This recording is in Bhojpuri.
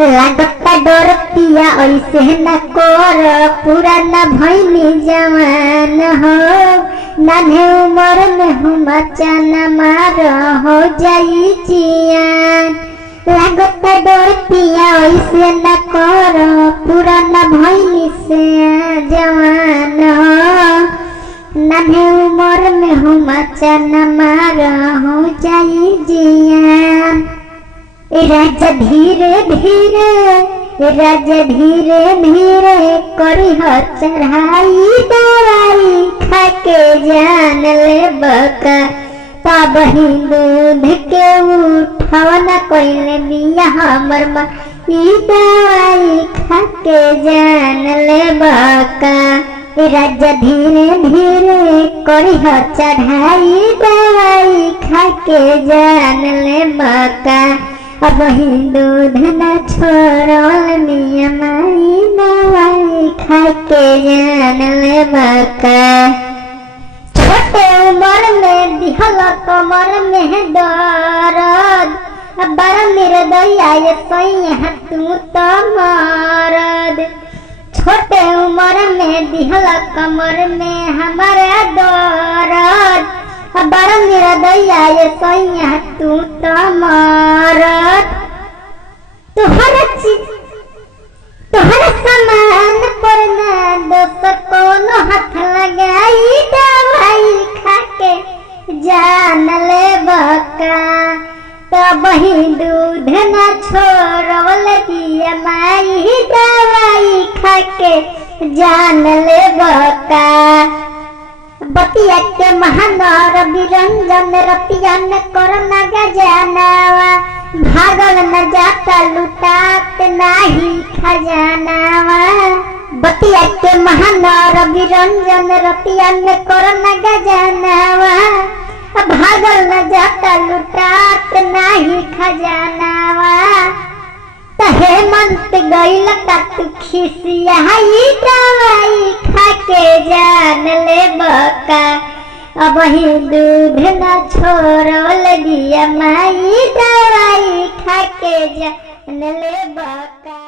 लागता डर पिया ऐसे न कर, पूरा न भइनी जवान हो, नान्हे उम्र में हम न मार हो जाई जियान। लागता डर पिया ऐसे न कर, पूरा न भइनी से जवान हो, नान्हे उम्र में हम न मार हो जाई जियान। राजा धीरे धीरे, राजा धीरे धीरे करी चढ़ाई, दवाई खाके जान ले बका, तब ही दूध के उठवना कोइले बिया हमर माँ, दवाई खाके जान ले बका। राजा धीरे धीरे करी चढ़ाई, दवाई खाके जान ले बका, अब ही दूध न छोड़ल मिया माई, दवाई खाके जान ले बका। छोटे उम्र में दिहल कमर में दर्द, बड़ा निर्दया ये सैया तू तो मरद। छोटे उम्र में दिहल कमर में हमारा दर्द, बड़ा निर्दया ये सैया तू तो मरद। तुहरा सामान पर ना दोसर कोनो हाथ लगाई, दवाई खाके जान ले बका, तब ही दूध न छोड़ल दिया माई, दवाई खाके जान ले बका। बतिया के महानर बिरंजन रतिया न करना गजानावा, भागल न जाता लुटात नाही खजानावा। बतिया के महानर बिरंजन रतिया न करना गजानावा, भागल न जाता लुटात नाही खजानावा। हेमंत गइल का तू खिसियाई, दवाई खाके जान ले बका, अब ही दूध न छोड़ल दिया माई, दवाई खाके जान ले बका।